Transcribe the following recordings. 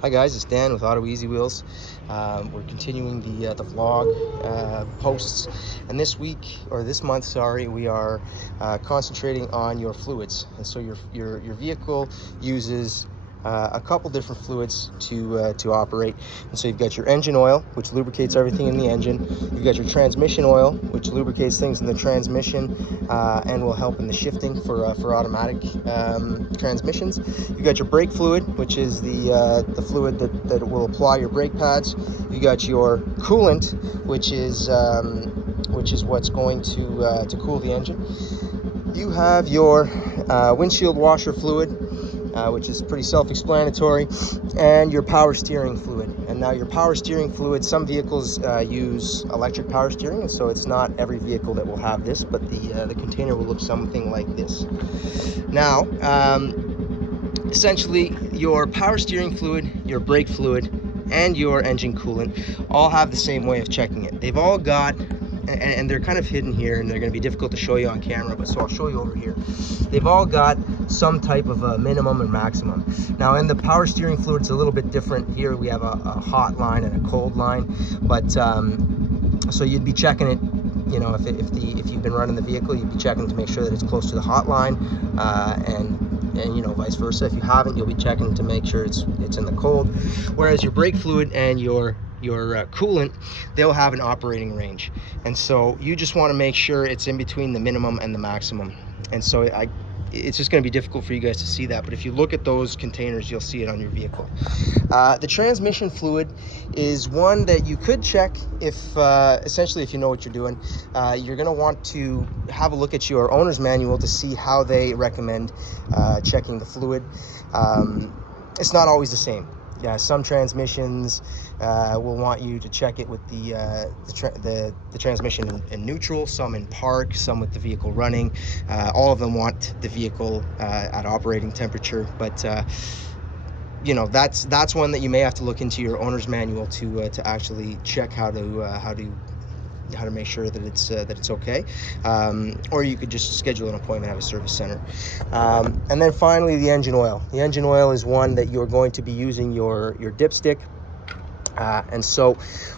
Hi guys, it's Dan with Ottawa Easy Wheels. We're continuing the vlog posts, and this week, or this month, sorry, we are concentrating on your fluids. And so your vehicle uses a couple different fluids to operate. And so you've got your engine oil, which lubricates everything in the engine. You've got your transmission oil, which lubricates things in the transmission and will help in the shifting for automatic transmissions. You've got your brake fluid, which is the fluid that will apply your brake pads. You got your coolant, which is what's going to cool the engine. You have your windshield washer fluid, which is pretty self-explanatory, and your power steering fluid. And now your power steering fluid, some vehicles use electric power steering, and so it's not every vehicle that will have this, but the container will look something like this. Now, essentially, your power steering fluid, your brake fluid, and your engine coolant all have the same way of checking it. They've all got, and they're kind of hidden here, and they're going to be difficult to show you on camera, but so I'll show you over here. They've all got some type of a minimum and maximum. Now in the power steering fluid, it's a little bit different. Here we have a hot line and a cold line, but so you'd be checking it, you know, if you've been running the vehicle, you'd be checking to make sure that it's close to the hot line, and you know, vice versa. If you haven't, you'll be checking to make sure it's in the cold. Whereas your brake fluid and your coolant, they'll have an operating range, and so you just want to make sure it's in between the minimum and the maximum. And so it's just going to be difficult for you guys to see that, but if you look at those containers, you'll see it on your vehicle. The transmission fluid is one that you could check if essentially if you know what you're doing. You're going to want to have a look at your owner's manual to see how they recommend checking the fluid. It's not always the same. Yeah, some transmissions will want you to check it with the transmission in neutral, some in park, some with the vehicle running. All of them want the vehicle at operating temperature, but you know, that's one that you may have to look into your owner's manual to actually check how to make sure that it's okay, or you could just schedule an appointment at a service center. And then finally, the engine oil. The engine oil is one that you're going to be using your dipstick, and so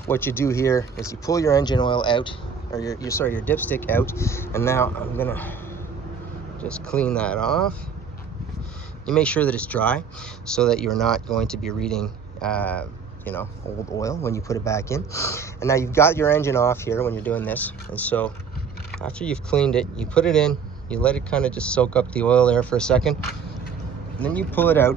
what you do here is you pull your engine oil out, or your dipstick out, and now I'm gonna just clean that off. You make sure that it's dry so that you're not going to be reading you know, old oil when you put it back in. And now you've got your engine off here when you're doing this, and so after you've cleaned it, you put it in, you let it kind of just soak up the oil there for a second, and then you pull it out.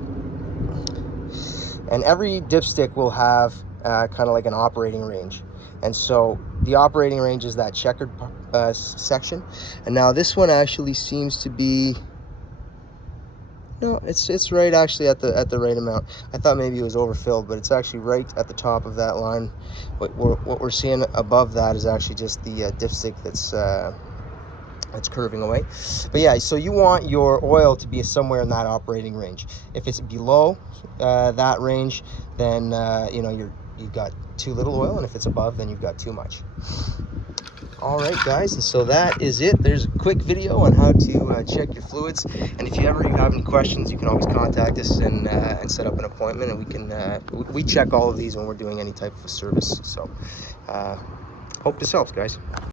And every dipstick will have kind of like an operating range, and so the operating range is that checkered section. And now this one actually seems to be, no, it's right actually at the right amount. I thought maybe it was overfilled, but it's actually right at the top of that line. What we're seeing above that is actually just the dipstick that's curving away. But yeah, so you want your oil to be somewhere in that operating range. If it's below that range, then you know, you've got too little oil, and if it's above, then you've got too much. All right, guys, and so that is it. There's a quick video on how to check your fluids, and if you have any questions, you can always contact us and set up an appointment, and we check all of these when we're doing any type of service. So hope this helps, guys.